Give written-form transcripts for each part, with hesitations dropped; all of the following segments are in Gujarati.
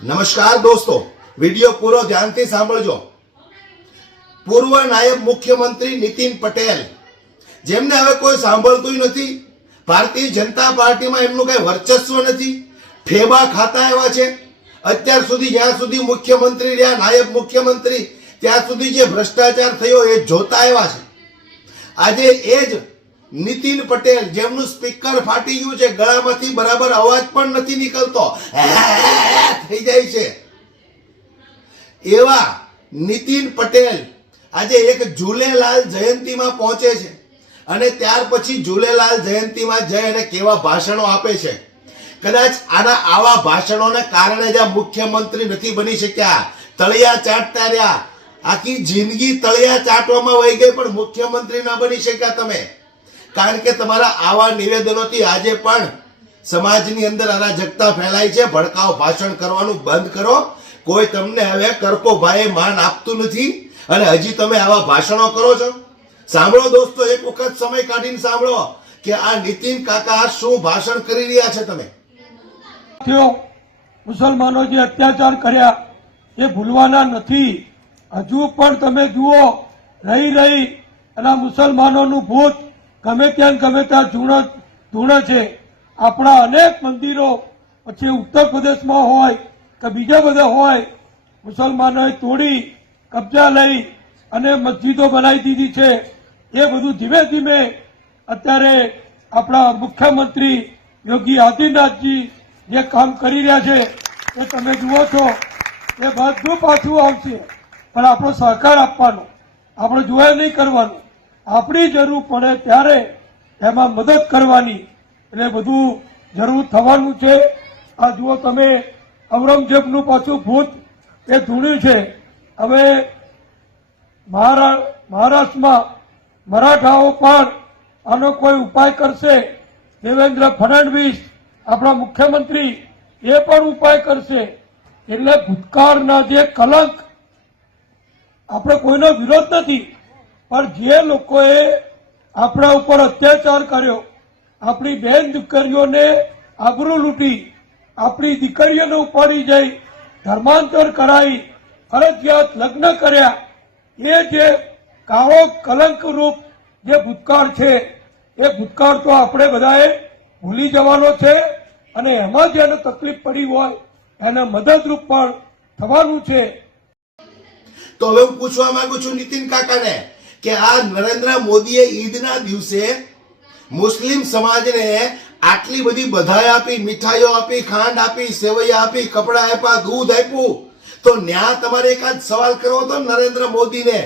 નમસ્કાર દોસ્તો, વિડિયો પૂરો ધ્યાનથી સાંભળજો। પૂર્વ નાયબ મુખ્યમંત્રી નીતિન પટેલ, જેમને હવે કોઈ સાંભળતું નથી, ભારતીય જનતા પાર્ટીમાં એમનું કઈ વર્ચસ્વ નથી, ઠેબા ખાતા એવા છે। અત્યાર સુધી જ્યાં સુધી મુખ્યમંત્રી રહ્યા, નાયબ મુખ્યમંત્રી, ત્યાં સુધી જે ભ્રષ્ટાચાર થયો એ જોતા આવ્યા છે। આજે એ જ નીતિન પટેલ, જેમનું સ્પીકર ફાટી ગયું છે, ગળામાંથી બરાબર અવાજ પણ નથી નીકળતો, થઈ જાય છે, એવા નીતિન પટેલ આજે એક ઝૂલેલાલ જયંતીમાં પહોંચે છે અને ત્યાર પછી ઝૂલેલાલ જયંતીમાં જઈ અને કેવા ભાષણો આપે છે। કદાચ આવા ભાષણોને કારણે જ મુખ્યમંત્રી નથી બની શક્યા, તળિયા ચાટતા રહ્યા, આખી જિંદગી તળિયા ચાટવામાં વહી ગઈ, પણ મુખ્યમંત્રી ના બની શક્યા તમે, કારણ કે તમારા આવા નિવેદનોથી આજે પણ સમાજની અંદર અરાજકતા ફેલાય છે। ભડકાઉ ભાષણ કરવાનું બંધ કરો, કોઈ તમને હવે કરકો ભાઈ માન આપતું નથી અને હજી તમે આવા ભાષણો કરો છો। સાંભળો દોસ્તો, એક વખત સમય કાઢીને સાંભળો કે આ નીતિન કાકા શું ભાષણ કરી રહ્યા છે। તમે મુસલમાનો જે અત્યાચાર કર્યા એ ભૂલવાના નથી। હજુ પણ તમે જુઓ, રહી અને મુસલમાનોનું ભૂત ગમે ત્યાં ધૂણે છે। આપણા અનેક મંદિરો, પછી ઉત્તર પ્રદેશમાં હોય કે બીજા બધા હોય, મુસલમાનોએ તોડી કબજા લઈ અને મસ્જિદો બનાવી દીધી છે। એ બધું ધીમે ધીમે અત્યારે આપણા મુખ્યમંત્રી યોગી આદિત્યનાથજી જે કામ કરી રહ્યા છે એ તમે જુઓ છો, એ બધું પાછું આવશે, પણ આપણો સહકાર આપવાનો, આપણે જોયા નહીં કરવાનું, આપણી જરૂર પડે ત્યારે એમાં મદદ કરવાની, એટલે બધું જરૂર થવાનું છે। આ જુઓ તમે, ઔરંગઝેબનું પાછું ભૂત એ ધૂણ્યું છે। હવે મહારાષ્ટ્રમાં મરાઠાઓ પર આનો કોઈ ઉપાય કરશે, દેવેન્દ્ર ફડણવીસ આપણા મુખ્યમંત્રી એ પણ ઉપાય કરશે। એટલે ભૂતકાળના જે કલંક, આપણે કોઈનો વિરોધ નથી, પણ જે લોકોએ આપણા ઉપર અત્યાચાર કર્યો, આપણી બેન દીકરીઓને આબરૂ લૂંટી, આપણી દીકરીઓને ઉપાડી જઈ ધર્માંતર કરાવી, ફરજિયાત લગ્ન કર્યા, એ જે કાળો કલંક રૂપ જે ભૂતકાળ છે, એ ભૂતકાળ તો આપણે બધાએ ભૂલી જવાનો છે અને એમાં જેને તકલીફ પડી હોય એને મદદરૂપ પણ થવાનું છે। તો હવે હું પૂછવા માંગુ છું નીતિન કાકાને કે આ નરેન્દ્ર મોદીએ ઈદના દિવસે મુસ્લિમ સમાજને આટલી બધી બધાઈ આપી, મીઠાઈઓ આપી, ખાંડ આપી, સેવૈયા આપી, કપડા આપ્યા, દૂધ આપ્યું, તો ન્યા તમારે એકાદ સવાલ કરવો હતો નરેન્દ્ર મોદીને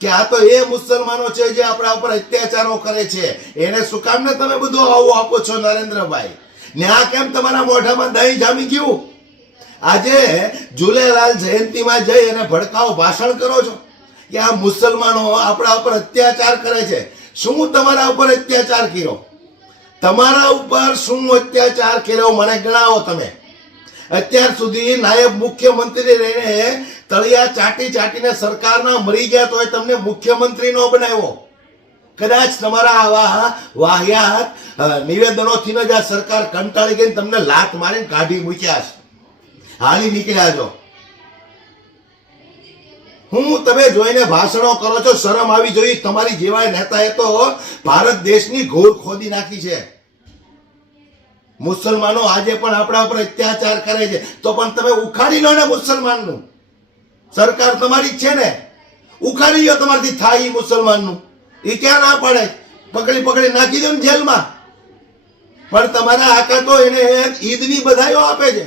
કે આ તો એ મુસલમાનો છે જે આપણા ઉપર અત્યાચારો કરે છે, એને શું કામ ને તમે બધું આવું આપો છો નરેન્દ્રભાઈ? ન્યા કેમ તમારા મોઢામાં દહીં જામી ગયું? આજે ઝૂલેલાલ જયંતીમાં જઈ અને ભડકાઉ ભાષણ કરો છો કે આ મુસલમાનો આપણા ઉપર અત્યાચાર કરે છે। શું તમારા ઉપર અત્યાચાર કર્યો? તમારા ઉપર શું અત્યાચાર કર્યો મને ગણાવો તમે। અત્યાર સુધી નાયબ મુખ્યમંત્રી રહીને તળિયા ચાટીને સરકારના મરી ગયા તોય તમને મુખ્યમંત્રી નો બનાવ્યો। કદાચ તમારા આવા વાહિયાત નિવેદનોથી જ આ સરકાર કંટાળી ગઈ, તમને લાત મારીને કાઢી મૂક્યા છે, હાલી નીકળ્યા છો। હું તમે જોઈને ભાષણો કરો છો, શરમ આવી જોઈએ તમારી જેવા નેતાએ તો ભારત દેશની ઘોર ખોદી નાખી છે। મુસલમાનો આજે પણ આપણા ઉપર અત્યાચાર કરે છે, તો પણ તમે ઉખાડી લો ને મુસલમાનનું, સરકાર તમારી જ છે ને, ઉખાડી લો, તમારાથી થાય ઈ મુસલમાનનું, એ ક્યાં ના પડે? પકડી નાખી દો ને જેલમાં। પણ તમારા આકા તો એને ઈદની બધાઈઓ આપે છે,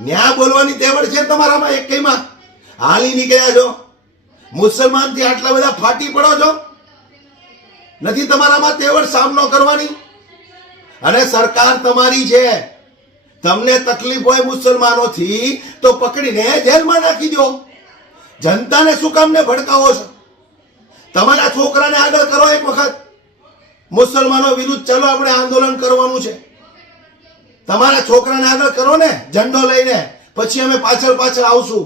ન્યા બોલવાની તેવડ છે તમારામાં એક કઈમાં? હાલી નીકળ્યા છો, મુસલમાન થી આટલા બધા ફાટી પડો છો, નથી તમારામાં તેવડ સામનો કરવાની? અને સરકાર તમારી છે, તમને તકલીફ હોય મુસલમાનોથી તો પકડીને જેલમાં નાખી દો, જનતાને શું કામ ને ભડકાવો છો? તમારા છોકરાને આગળ કરો એક વખત, મુસલમાનો વિરુદ્ધ ચાલો આપણે આંદોલન કરવાનું છે, તમારા છોકરાને આગળ કરો ને ઝંડો લઈને, પછી અમે પાછળ આવશું।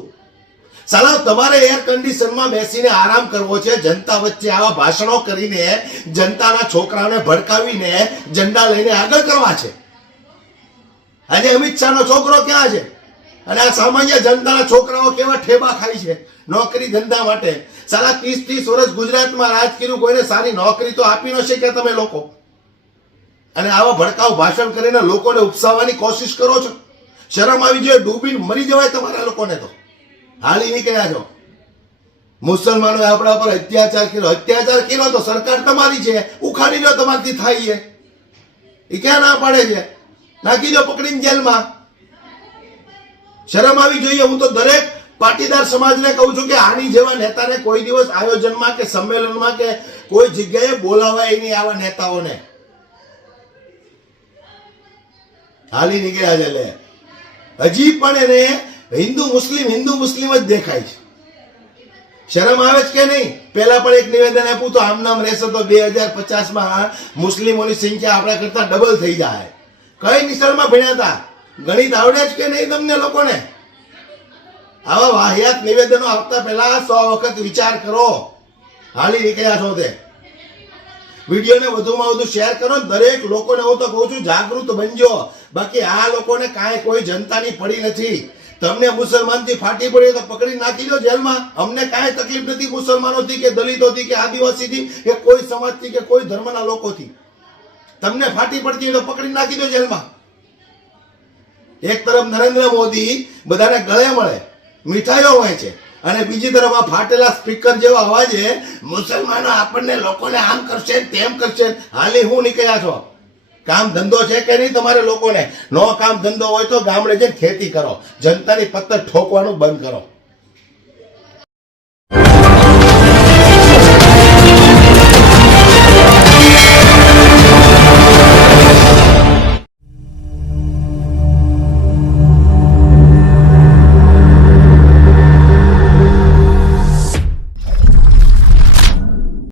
સાલા તમારે એર કન્ડિશનમાં બેસીને આરામ કરવો છે, જનતા વચ્ચે આવા ભાષણો કરીને જનતાના છોકરાને ભડકાવીને ઝંડા લઈને આગળ કરવા છે। આજે અમિત શાહનો છોકરો ક્યાં છે? અને આ સામાન્ય જનતાના છોકરાઓ કેવા ઠેબા ખાય છે નોકરી ધંધા માટે. સાલા 30 વર્ષ ગુજરાતમાં રાજ કર્યું, કોઈને સારી નોકરી તો આપી ન શક્યા તમે લોકો, અને આવા ભડકાઉ ભાષણ કરીને લોકોને ઉપસાવવાની કોશિશ કરો છો. શરમ આવી જોઈએ, ડૂબીને મરી જવાય તમારા લોકોને. તો હાલી નીકળ્યા છો. મુસલમાનોએ આપણા પર અત્યાચાર કર્યો તો સરકાર તમારી છે, ઉખાડી લો, તમારથી થાય છે. એ ક્યાં ના પાડે છે? નાખી દો પકડીને જેલમાં. શરમ આવી જોઈએ. હું તો દરેક પાટીદાર સમાજને કહું છું કે આની જેવા નેતાને કોઈ દિવસ આયોજનમાં કે સંમેલનમાં કે કોઈ જગ્યાએ બોલાવાય નહીં. આવા નેતાઓને હાલી નીકળ્યા છે. લે હજી પણ એને હિન્દુ મુસ્લિમ જ દેખાય છે. શરમ આવે છે કે નહીં? પેલા પણ એક નિવેદન આપ્યું તો આમ નામ રહેશે તો 2050માં મુસ્લિમોની સંખ્યા આપણા કરતા ડબલ થઈ જાય. કઈ નિશાળમાં ભણ્યા હતા? ગણિત આવડે છે કે નહીં તમને લોકોને? આવા વાહિયાત નિવેદનો આપતા પહેલા 100 વખત વિચાર કરો. હાલી નીકળ્યા છો તે. વિડીયોને વધુમાં વધુ શેર કરો. દરેક લોકોને હું તો કહું છું જાગૃત બનજો. બાકી આ લોકોને કાંઈ કોઈ જનતાની પડી નથી. તમને મુસલમાનથી ફાટી પડી તો પકડી નાખી દો જેલમાં. અમને કાંઈ તકલીફ નથી મુસલમાનોથી કે દલિતોથી કે આદિવાસીથી કે કોઈ સમાજથી કે કોઈ ધર્મના લોકોથી. તમને ફાટી પડતી હોય તો પકડી નાખી દો જેલમાં. એક તરફ નરેન્દ્ર મોદી બધાને ગળે મળે, મીઠાઈઓ હોય છે, અને બીજી તરફ આ ફાટેલા સ્પીકર જેવા અવાજે મુસલમાનો આપણને લોકોને આમ કરશે તેમ કરશે. હાલી હું નીકળ્યા છો? કામ ધંધો છે કે નહીં તમારે લોકોને? નો કામ ધંધો હોય તો ગામડે જઈને ખેતી કરો. જનતાની પત્તર ઠોકવાનું બંધ કરો.